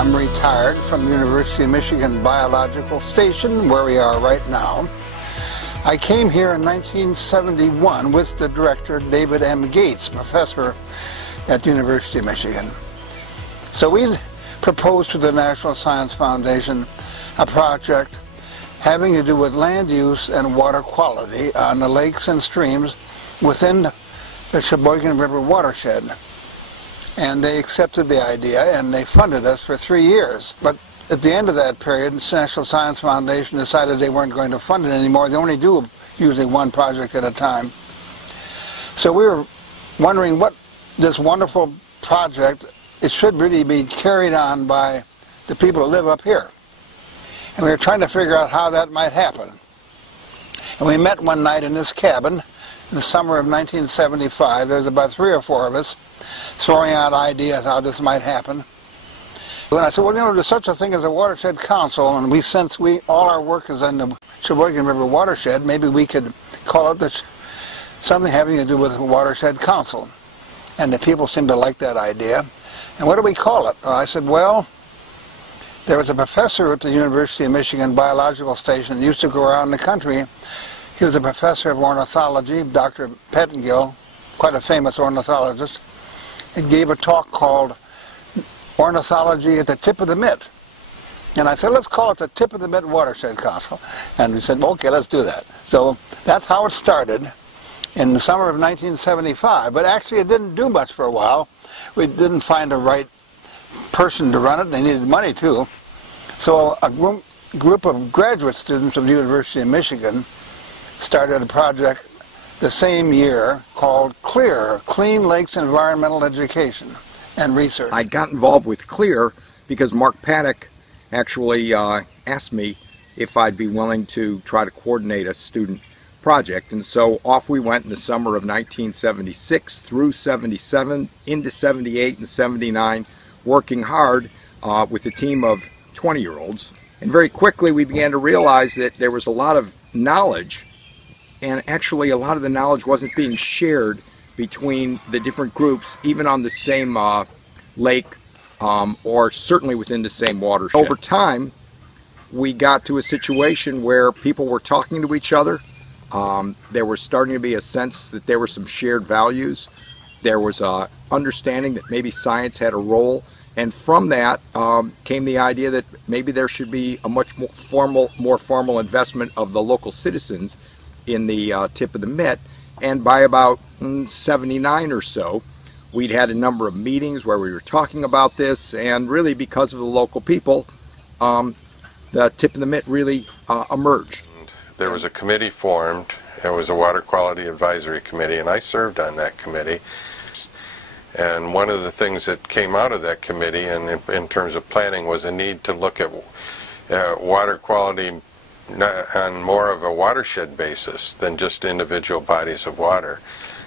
I'm retired from University of Michigan Biological Station, where we are right now. I came here in 1971 with the director, David M. Gates, professor at the University of Michigan. So we proposed to the National Science Foundation a project having to do with land use and water quality on the lakes and streams within the Sheboygan River watershed. And they accepted the idea and they funded us for 3 years. But at the end of that period, the National Science Foundation decided they weren't going to fund it anymore. They only do usually one project at a time. So we were wondering what this wonderful project, it should really be carried on by the people who live up here. And we were trying to figure out how that might happen. And we met one night in this cabin in the summer of 1975. There was about 3 or 4 of us throwing out ideas how this might happen. And I said, well, you know, there's such a thing as a Watershed Council, and since all our work is in the Sheboygan River watershed, maybe we could call it something having to do with the Watershed Council. And the people seemed to like that idea. And what do we call it? I said, well, there was a professor at the University of Michigan Biological Station who used to go around the country. He was a professor of ornithology, Dr. Pettengill, quite a famous ornithologist. He gave a talk called Ornithology at the Tip of the Mitt. And I said, let's call it the Tip of the Mitt Watershed Council. And we said, okay, let's do that. So that's how it started in the summer of 1975. But actually it didn't do much for a while. We didn't find the right person to run it. They needed money too. So a group of graduate students of the University of Michigan started a project the same year called CLEAR, Clean Lakes Environmental Education and Research. I got involved with CLEAR because Mark Paddock actually asked me if I'd be willing to try to coordinate a student project. And so off we went in the summer of 1976 through 77, into 78 and 79, working hard with a team of 20-year-olds. And very quickly we began to realize that there was a lot of knowledge, and actually a lot of the knowledge wasn't being shared between the different groups, even on the same lake or certainly within the same watershed. Over time, we got to a situation where people were talking to each other. There was starting to be a sense that there were some shared values. There was a understanding that maybe science had a role, and from that came the idea that maybe there should be a much more formal investment of the local citizens in the tip of the Mitt. And by about 79 or so, we'd had a number of meetings where we were talking about this, and really because of the local people, the tip of the Mitt really emerged. There was a committee formed. It was a Water Quality Advisory Committee, and I served on that committee. And one of the things that came out of that committee, and in terms of planning, was a need to look at water quality on more of a watershed basis than just individual bodies of water.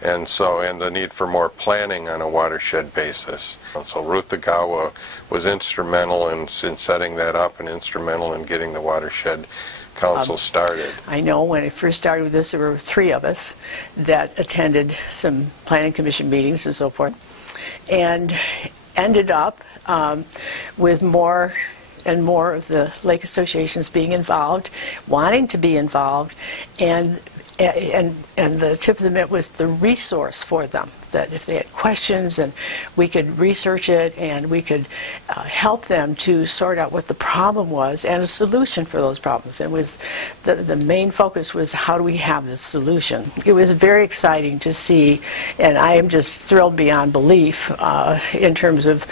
And the need for more planning on a watershed basis. So Ruth Agawa was instrumental in setting that up and instrumental in getting the Watershed Council started. I know when I first started with this, there were 3 of us that attended some planning commission meetings and so forth, and ended up with more and more of the lake associations being involved, wanting to be involved, and the tip of the Mitt was the resource for them, that if they had questions, and we could research it and we could help them to sort out what the problem was and a solution for those problems. And was the main focus was, how do we have this solution? It was very exciting to see, and I am just thrilled beyond belief in terms of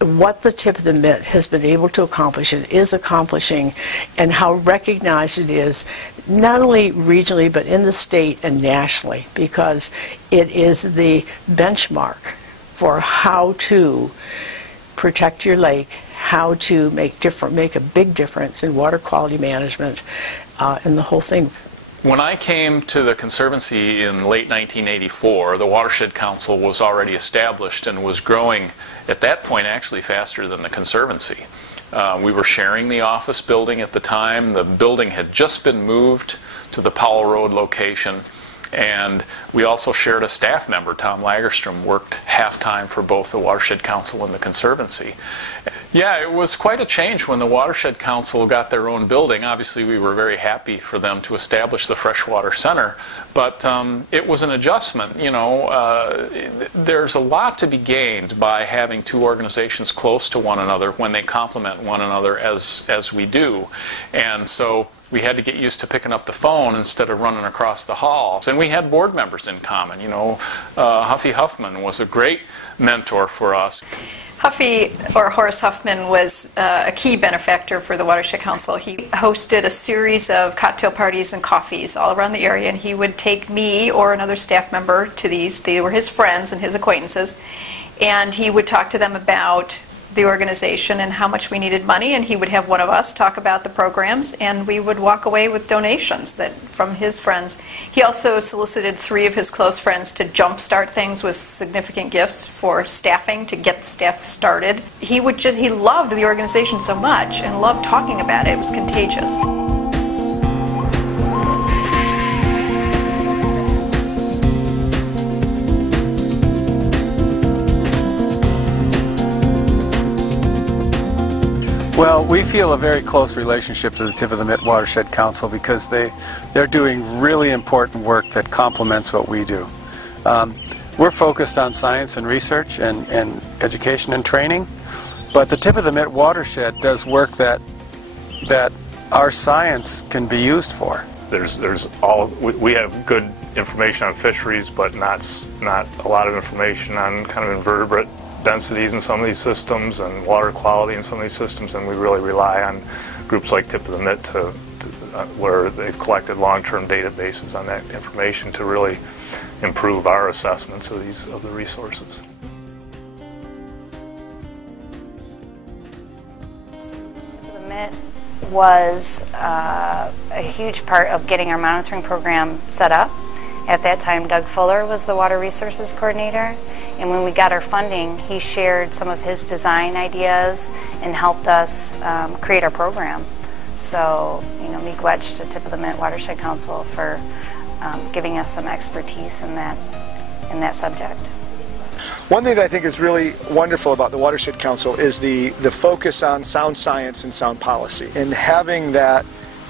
what the tip of the Mitt has been able to accomplish and is accomplishing, and how recognized it is, not only regionally but in the state and nationally, because it is the benchmark for how to protect your lake, how to make a big difference in water quality management, and the whole thing. When I came to the Conservancy in late 1984, the Watershed Council was already established and was growing at that point actually faster than the Conservancy. We were sharing the office building at the time. The building had just been moved to the Powell Road location, and we also shared a staff member. Tom Lagerstrom worked half-time for both the Watershed Council and the Conservancy. Yeah, it was quite a change when the Watershed Council got their own building. Obviously, we were very happy for them to establish the Freshwater Center, but it was an adjustment. You know, there's a lot to be gained by having two organizations close to one another when they complement one another as we do. And so we had to get used to picking up the phone instead of running across the hall. And we had board members in common. You know, Huffman was a great mentor for us. Huffy, or Horace Huffman, was a key benefactor for the Watershed Council. He hosted a series of cocktail parties and coffees all around the area, and he would take me or another staff member to these. They were his friends and his acquaintances, and he would talk to them about the organization and how much we needed money, and he would have one of us talk about the programs, and we would walk away with donations from his friends. He also solicited 3 of his close friends to jumpstart things with significant gifts for staffing to get the staff started. He loved the organization so much and loved talking about it. It was contagious. Well, we feel a very close relationship to the Tip of the Mitt Watershed Council because they're doing really important work that complements what we do. We're focused on science and research and education and training, but the Tip of the Mitt Watershed does work that our science can be used for. We have good information on fisheries, but not a lot of information on kind of invertebrate densities in some of these systems and water quality in some of these systems, and we really rely on groups like Tip of the Mitt where they've collected long-term databases on that information to really improve our assessments of the resources. Tip of the Mitt was a huge part of getting our monitoring program set up. At that time, Doug Fuller was the Water Resources Coordinator, and when we got our funding, he shared some of his design ideas and helped us create our program. So, you know, miigwech to Tip of the Mitt Watershed Council for giving us some expertise in that subject. One thing that I think is really wonderful about the Watershed Council is the focus on sound science and sound policy. And having that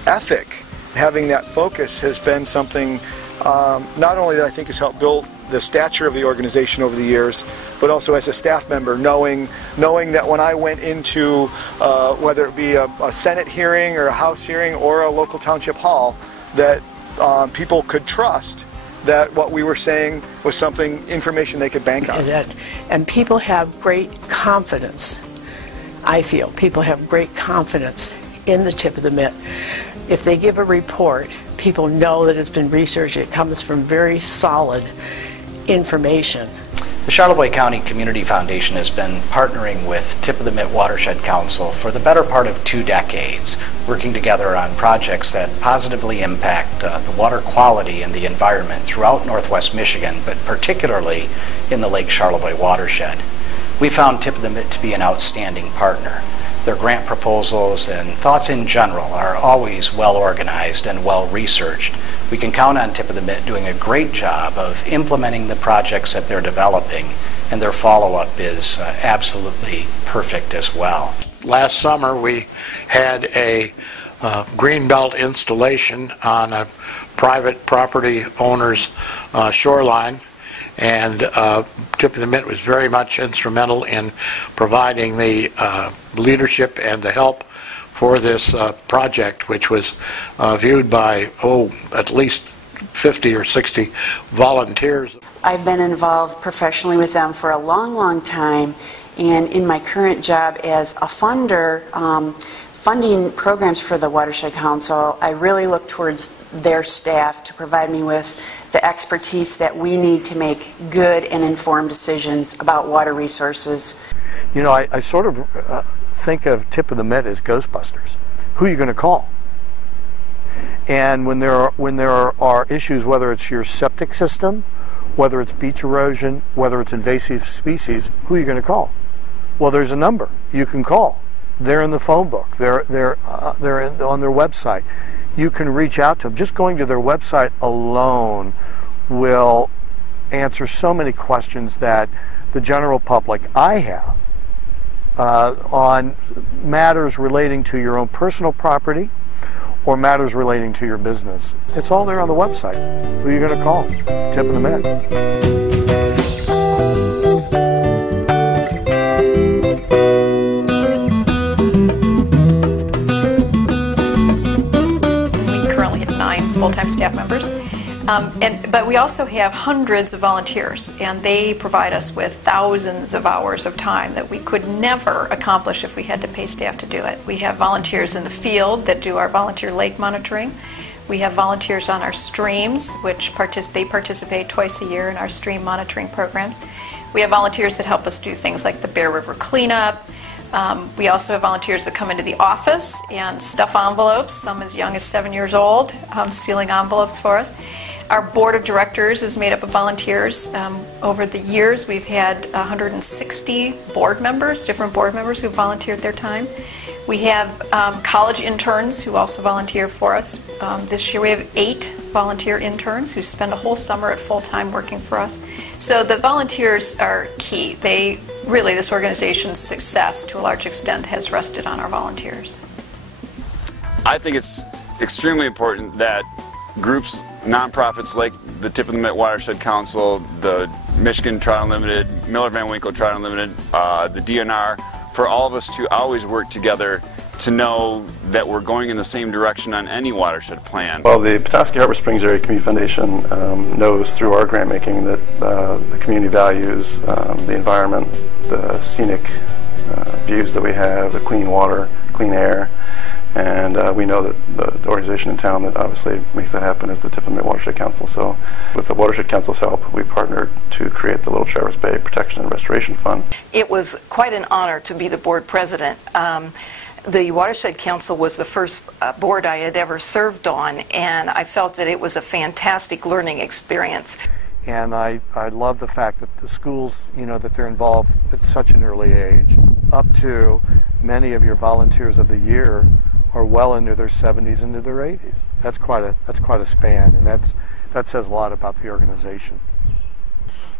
ethic, having that focus has been something not only that I think has helped build the stature of the organization over the years, but also as a staff member, knowing that when I went into whether it be a Senate hearing or a House hearing or a local township hall, that people could trust that what we were saying was information they could bank on. And people have great confidence. I feel people have great confidence in the Tip of the Mitt. If they give a report, people know that it's been researched. It comes from very solid information. The Charlevoix County Community Foundation has been partnering with Tip of the Mitt Watershed Council for the better part of 2 decades, working together on projects that positively impact the water quality and the environment throughout Northwest Michigan, but particularly in the Lake Charlevoix watershed. We found Tip of the Mitt to be an outstanding partner. Their grant proposals and thoughts in general are always well organized and well researched. We can count on Tip of the Mitt doing a great job of implementing the projects that they're developing, and their follow-up is absolutely perfect as well. Last summer we had a greenbelt installation on a private property owner's shoreline, and Tip of the Mitt was very much instrumental in providing the leadership and the help for this project, which was viewed by, at least 50 or 60 volunteers. I've been involved professionally with them for a long, long time, and in my current job as a funder, funding programs for the Watershed Council, I really look towards their staff to provide me with the expertise that we need to make good and informed decisions about water resources. You know, I sort of think of Tip of the Mitt as Ghostbusters. Who are you going to call? And when there are issues, whether it's your septic system, whether it's beach erosion, whether it's invasive species, who are you going to call? Well, there's a number you can call. They're in the phone book. They're on their website. You can reach out to them. Just going to their website alone will answer so many questions that the general public, I have, on matters relating to your own personal property or matters relating to your business. It's all there on the website. Who are you going to call? Tip of the Met. Full-time staff members, but we also have hundreds of volunteers, and they provide us with thousands of hours of time that we could never accomplish if we had to pay staff to do it. We have volunteers in the field that do our volunteer lake monitoring. We have volunteers on our streams, which they participate twice a year in our stream monitoring programs. We have volunteers that help us do things like the Bear River cleanup. We also have volunteers that come into the office and stuff envelopes, some as young as 7 years old, sealing envelopes for us. Our board of directors is made up of volunteers. Over the years, we've had 160 board members, different board members who volunteered their time. We have college interns who also volunteer for us. This year we have 8 volunteer interns who spend a whole summer at full-time working for us. So the volunteers are key. This organization's success to a large extent has rested on our volunteers. I think it's extremely important that groups, nonprofits like the Tip of the Mitt Watershed Council, the Michigan Trout Unlimited, Miller Van Winkle Trout Unlimited, the DNR, for all of us to always work together to know that we're going in the same direction on any watershed plan. Well, the Petoskey Harbor Springs Area Community Foundation knows through our grant making that the community values the environment, the scenic views that we have, the clean water, clean air, and we know that the organization in town that obviously makes that happen is the Tip of the Mitt Watershed Council. So with the Watershed Council's help, we partnered to create the Little Traverse Bay Protection and Restoration Fund. It was quite an honor to be the board president. The Watershed Council was the first board I had ever served on, and I felt that it was a fantastic learning experience. And I love the fact that the schools, that they're involved at such an early age, up to many of your volunteers of the year are well into their 70s, into their 80s. That's quite a span, and that says a lot about the organization.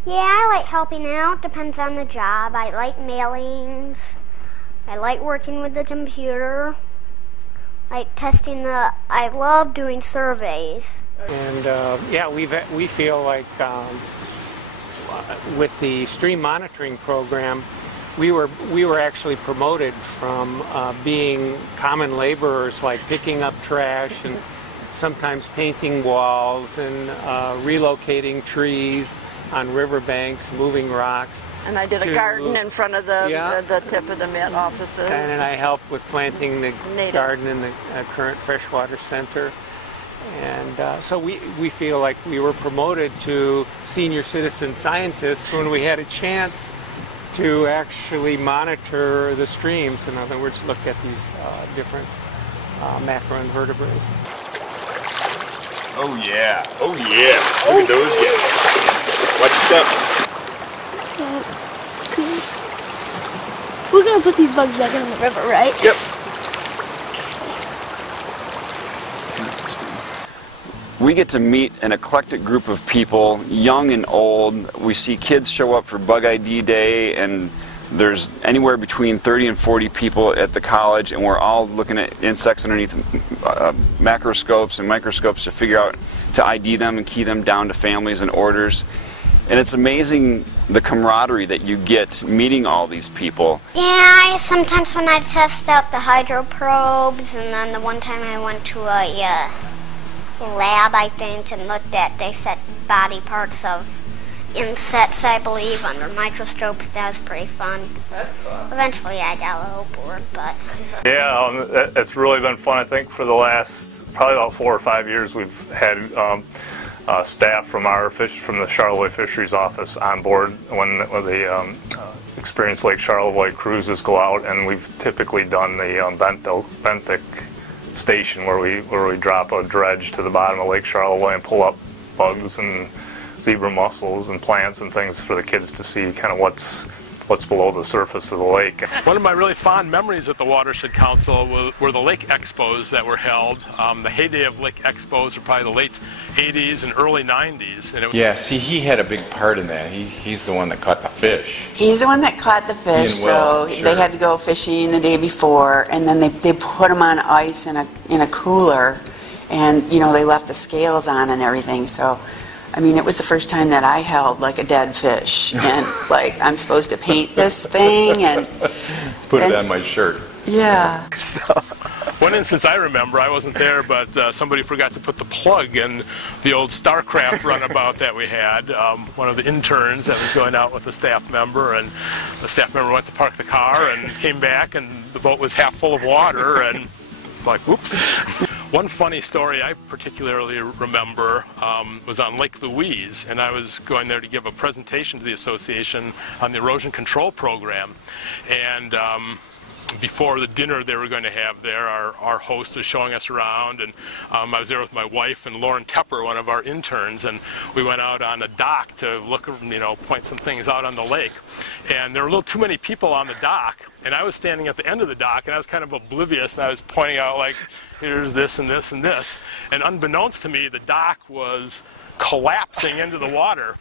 Yeah, I like helping out. Depends on the job. I like mailings. I like working with the computer. I love doing surveys. And yeah, we feel like with the stream monitoring program, we were actually promoted from being common laborers, like picking up trash and sometimes painting walls and relocating trees on riverbanks, moving rocks. And I did a garden in front of the Tip of the Mitt offices. And I helped with planting the garden in the current freshwater center. And so we feel like we were promoted to senior citizen scientists when we had a chance to actually monitor the streams. In other words, look at these different macroinvertebrates. Oh yeah, oh yeah, look at those guys. Watch your step. We're going to put these bugs back in the river, right? Yep. We get to meet an eclectic group of people, young and old. We see kids show up for Bug ID Day, and there's anywhere between 30 and 40 people at the college, and we're all looking at insects underneath macroscopes and microscopes to figure out to ID them and key them down to families and orders. And it's amazing the camaraderie that you get meeting all these people. Yeah, sometimes when I test out the hydroprobes, and then the one time I went to a lab, I think, and looked at, they said, body parts of insects, I believe, under microscopes. That was pretty fun. That's cool. Eventually I got a little bored, but... Yeah, it's really been fun. I think for the last probably about 4 or 5 years we've had staff from the Charlevoix Fisheries Office on board when the experienced Lake Charlevoix cruises go out, and we've typically done the benthic station where we drop a dredge to the bottom of Lake Charlevoix and pull up bugs and zebra mussels and plants and things for the kids to see kind of what's what's below the surface of the lake. One of my really fond memories at the Watershed Council were the lake expos that were held. The heyday of lake expos were probably the late 80s and early 90s. And yeah, see, he had a big part in that. He's the one that caught the fish. He's the one that caught the fish, so sure. They had to go fishing the day before, and then they put them on ice in a cooler, and you know, they left the scales on and everything. So I mean, it was the first time that I held like a dead fish, and like I'm supposed to paint this thing and put it on my shirt. Yeah. One instance I remember, I wasn't there, but somebody forgot to put the plug in the old StarCraft runabout that we had. One of the interns that was going out with a staff member, and the staff member went to park the car and came back, and the boat was half full of water, and it's like, whoops. One funny story I particularly remember was on Lake Louise, and I was going there to give a presentation to the association on the erosion control program. And before the dinner they were going to have there, our host was showing us around, and I was there with my wife and Lauren Tepper, one of our interns, and we went out on a dock to look, you know, point some things out on the lake. And there were a little too many people on the dock, and I was standing at the end of the dock, and I was kind of oblivious, and I was pointing out, like, here's this and this and this. And unbeknownst to me, the dock was collapsing into the water,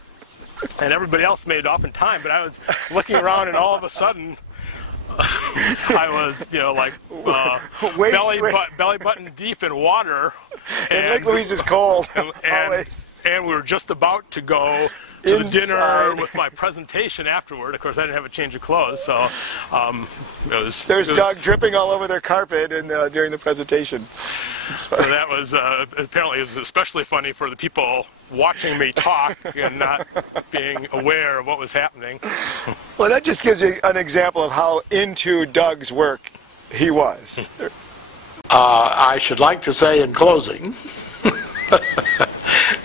and everybody else made it off in time, but I was looking around, and all of a sudden, I was, you know, like belly button deep in water. And Lake Louise is cold. And we were just about to go to the dinner with my presentation afterward. Of course, I didn't have a change of clothes, so there's Doug dripping all over their carpet and during the presentation. So that was apparently is especially funny for the people watching me talk and not being aware of what was happening. Well, that just gives you an example of how into Doug's work he was. I should like to say in closing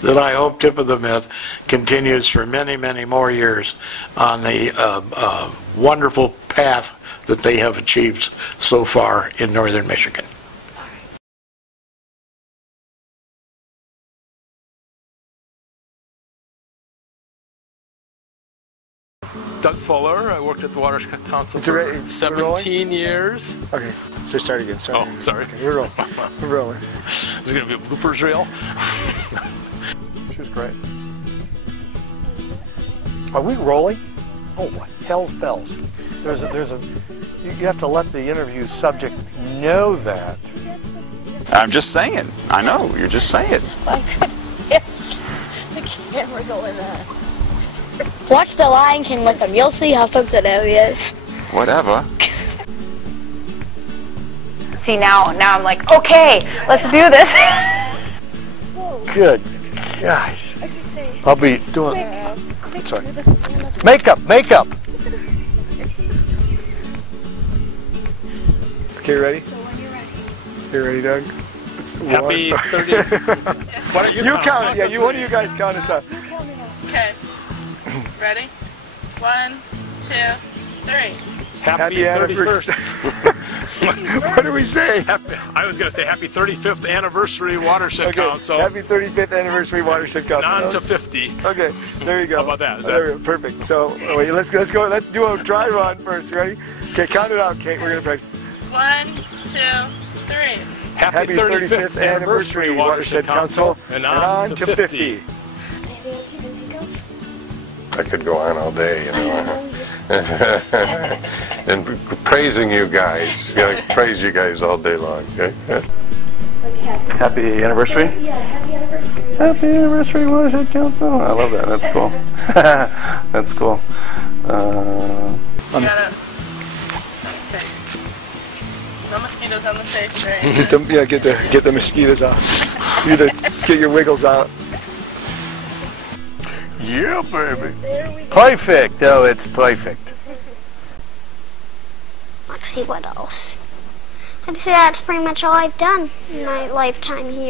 that I hope Tip of the Mitt continues for many, many more years on the wonderful path that they have achieved so far in northern Michigan. Doug Fuller. I worked at the Watershed Council for 17 years. Okay, so start again. Sorry. Oh, sorry. Okay, we're rolling. We're rolling. There's going to be a bloopers reel. She was great. Are we rolling? Oh, what hell's bells? You have to let the interview subject know that. I'm just saying. I know. You're just saying. The camera going on. Watch The Lion King with him. You'll see how sensitive he is. Whatever. See, now I'm like, okay, let's do this. Good gosh. I'll be doing. Sorry. Makeup. Okay, ready? So when you're ready. You ready, Doug? Happy 30th. Why don't you count it? Yeah, one of you guys count us up. Okay. Ready? 1, 2, 3. Happy 31st. What do we say? I was going to say happy 35th anniversary Watershed Council. Happy 35th anniversary Watershed Council. On to 50. Okay, there you go. How about that? Is that perfect. So wait, let's go. Let's do a dry run first. Ready? Okay, count it out, Kate. We're gonna practice. 1, 2, 3. Happy 35th anniversary Watershed Council, and on to 50. I could go on all day, you know. And praising you guys. Praise you guys all day long. Okay? Happy anniversary? Yeah, happy anniversary. Happy anniversary, Watershed Council. I love that. That's cool. That's cool. Got it. Okay. No mosquitoes on the face, right? Get the mosquitoes out. Get your wiggles out. Yeah, baby. Perfect. Oh, it's perfect. Let's see what else. I'd say that's pretty much all I've done in my lifetime here.